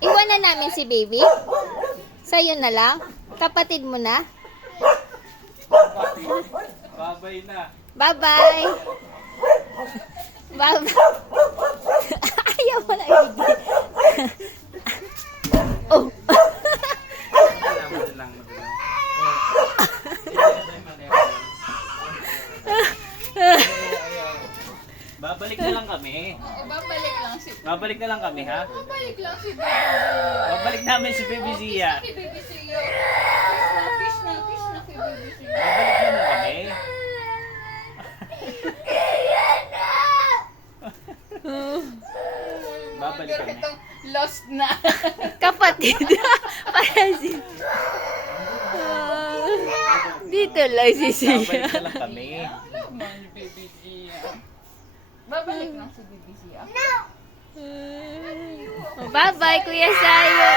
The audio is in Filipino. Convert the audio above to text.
Iwan na namin si baby. Sa'yo na lang. Kapatid mo na. Babay na. Bye-bye. Bye-bye. Ayaw mo na ibigay. Oh. Madalang. Babalik na lang kami. Babalik lang si Babalik na lang kami, ha? Babalik lang si Baby. Babalik namin si Baby Zia. Si Baby Zia. Fish na kay Baby Zia. Babalik na lang kami. Babalik kami. Itong lost na. Kapatid. Parasin. Dito lang si Babalik Sia. na lang kami. Naman si Baby Zia. Babalik lang si Baby Zia. Bye-bye, Kuya Sayo.